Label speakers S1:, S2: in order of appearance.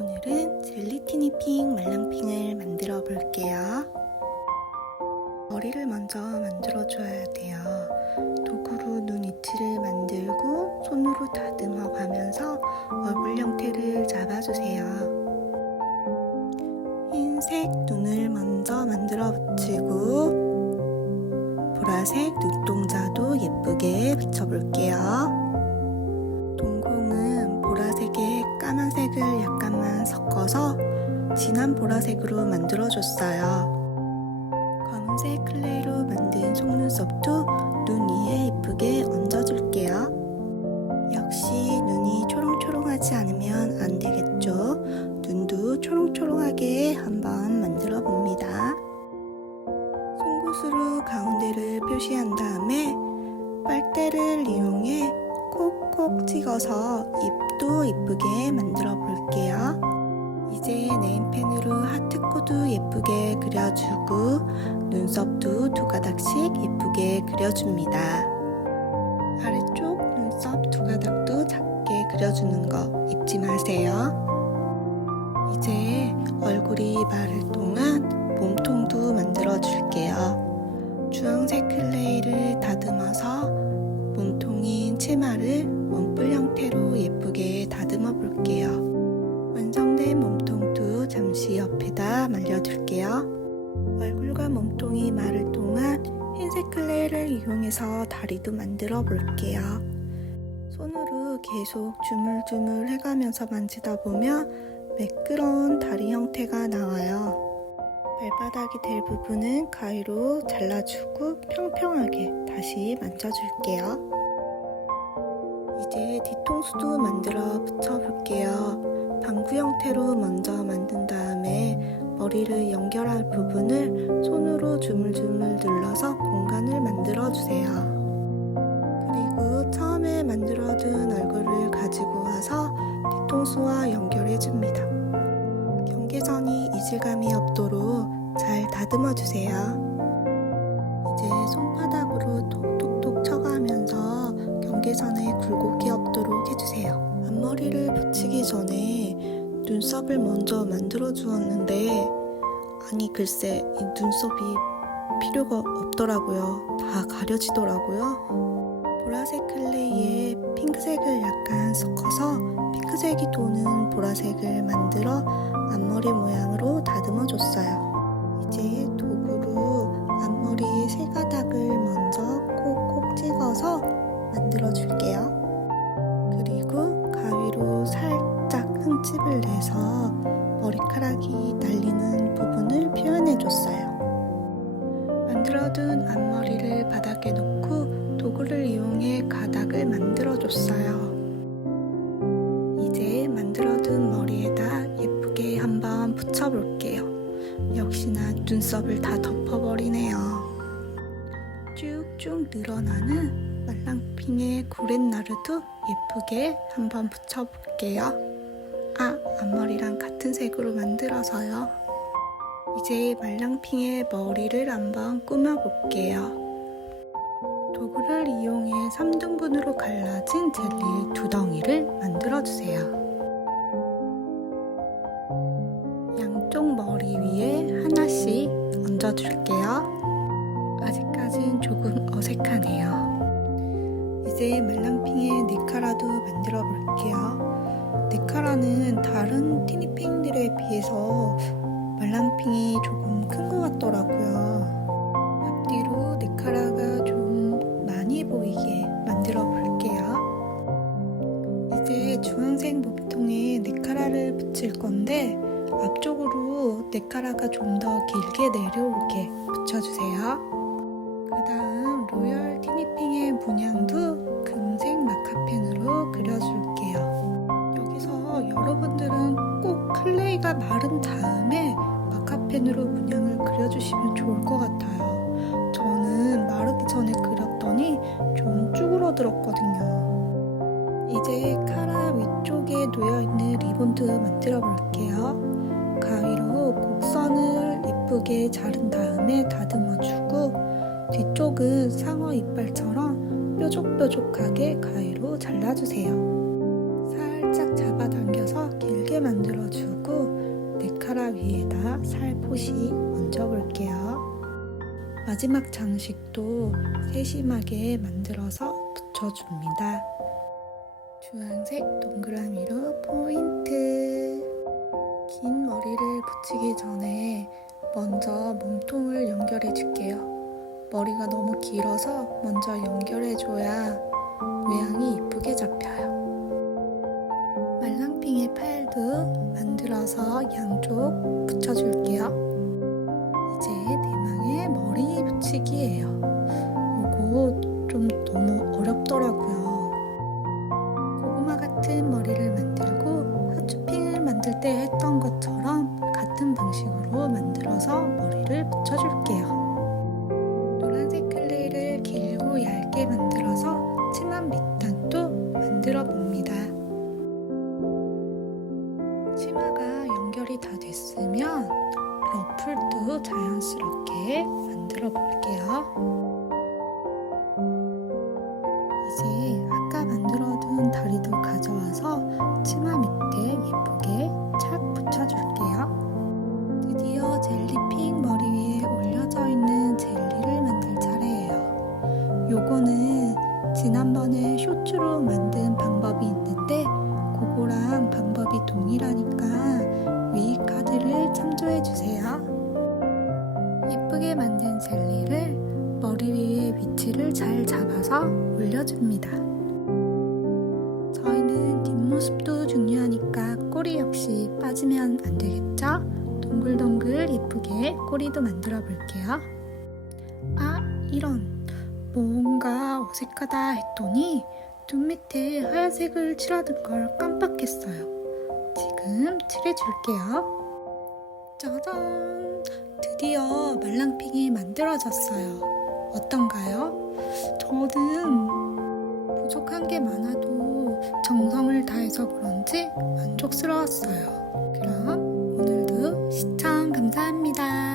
S1: 오늘은 젤리 티니핑 말랑핑을 만들어 볼게요. 머리를 먼저 만들어 줘야 돼요. 도구로 눈 위치를 만들고 손으로 다듬어 가면서 얼굴 형태를 잡아주세요. 흰색 눈을 먼저 만들어 붙이고 보라색 눈동자도 예쁘게 붙여볼게요. 까만색을 약간만 섞어서 진한 보라색으로 만들어줬어요. 검은색 클레이로 만든 속눈썹도 눈 위에 예쁘게 얹어줄게요. 역시 눈이 초롱초롱하지 않으면 안 되겠죠. 눈도 초롱초롱하게 한번 만들어 봅니다. 송곳으로 가운데를 표시한 다음에 빨대를 이용해 콕콕 찍어서 입도 이쁘게 만들어 볼게요. 이제 네임펜으로 하트코도 예쁘게 그려주고 눈썹도 두 가닥씩 예쁘게 그려줍니다. 아래쪽 눈썹 두 가닥도 작게 그려주는 거 잊지 마세요. 이제 얼굴이 마를 동안 몸통도 만들어 줄게요. 치마를 몸뿔 형태로 예쁘게 다듬어 볼게요. 완성된 몸통도 잠시 옆에다 말려둘게요. 얼굴과 몸통이 마를 동안 흰색 클레이를 이용해서 다리도 만들어 볼게요. 손으로 계속 주물주물 해가면서 만지다 보면 매끄러운 다리 형태가 나와요. 발바닥이 될 부분은 가위로 잘라주고 평평하게 다시 만져줄게요. 이제 뒤통수도 만들어 붙여볼게요. 방구 형태로 먼저 만든 다음에 머리를 연결할 부분을 손으로 주물주물 눌러서 공간을 만들어 주세요. 그리고 처음에 만들어둔 얼굴을 가지고 와서 뒤통수와 연결해 줍니다. 경계선이 이질감이 없도록 잘 다듬어 주세요. 이제 손바닥으로 톡톡톡 쳐가면서 경계선에 굴곡이 없도록 해주세요. 앞머리를 붙이기 전에 눈썹을 먼저 만들어 주었는데 아니 글쎄 이 눈썹이 필요가 없더라고요. 다 가려지더라고요. 보라색 클레이에 핑크색을 약간 섞어서 핑크색이 도는 보라색을 만들어 앞머리 모양으로 다듬어 줬어요. 이제 도구로 앞머리 세 가닥을 먼저 콕콕 찍어서 만들어 줄게요. 그리고 가위로 살짝 흠집을 내서 머리카락이 날리는 부분을 표현해 줬어요. 만들어둔 앞머리를 바닥에 놓고 도구를 이용해 가닥을 만들어 줬어요. 이제 만들어둔 머리에다 예쁘게 한번 붙여볼게요. 역시나 눈썹을 다 덮어버리네요. 쭉쭉 늘어나는 말랑핑의 고렛나루도 예쁘게 한번 붙여볼게요. 아, 앞머리랑 같은 색으로 만들어서요. 이제 말랑핑의 머리를 한번 꾸며볼게요. 도구를 이용해 3등분으로 갈라진 젤리 두 덩이를 만들어주세요. 양쪽 머리 위에 하나씩 얹어줄게요. 아직까진 조금. 이제 말랑핑의 네카라도 만들어 볼게요. 네카라는 다른 티니핑들에 비해서 말랑핑이 조금 큰 것 같더라고요. 앞뒤로 네카라가 좀 많이 보이게 만들어 볼게요. 이제 주황색 몸통에 네카라를 붙일 건데 앞쪽으로 네카라가 좀 더 길게 내려오게 붙여주세요. 그려주시면 좋을 것 같아요. 저는 마르기 전에 그렸더니 좀 쭈그러들었거든요. 이제 카라 위쪽에 놓여있는 리본도 만들어 볼게요. 가위로 곡선을 예쁘게 자른 다음에 다듬어주고 뒤쪽은 상어 이빨처럼 뾰족뾰족하게 가위로 잘라주세요. 살짝 잡아당겨서 길게 만들어주고 위에다 살포시 얹어볼게요. 마지막 장식도 세심하게 만들어서 붙여줍니다. 주황색 동그라미로 포인트. 긴 머리를 붙이기 전에 먼저 몸통을 연결해 줄게요. 머리가 너무 길어서 먼저 연결해 줘야 모양이 이쁘게 잡혀요. 팔도 만들어서 양쪽 붙여줄게요. 이제 대망의 머리 붙이기예요. 이거 좀 너무 어렵더라고요. 고구마 같은 머리를 만들고 핫쇼핑을 만들 때 했던 것처럼 같은 방식으로 만들어서 머리를 붙여줄게요. 됐으면 러플도 자연스럽게 만들어 볼게요. 이제 아까 만들어둔 다리도 가져와서 치마 밑에 예쁘게 착 붙여줄게요. 드디어 젤리핑 머리 위에 올려져 있는 젤리를 만들 차례예요. 요거는 지난번에 쇼츠로 만든 방법이 있는데 그거랑 방법이 동일하니까 위 카드를 참조해 주세요. 예쁘게 만든 젤리를 머리 위에 위치를 잘 잡아서 올려줍니다. 저희는 뒷모습도 중요하니까 꼬리 역시 빠지면 안 되겠죠? 동글동글 예쁘게 꼬리도 만들어 볼게요. 아, 이런. 뭔가 어색하다 했더니 눈 밑에 하얀색을 칠하던 걸 깜빡했어요. 지금 칠해줄게요. 짜잔! 드디어 말랑핑이 만들어졌어요. 어떤가요? 저는 부족한 게 많아도 정성을 다해서 그런지 만족스러웠어요. 그럼 오늘도 시청 감사합니다.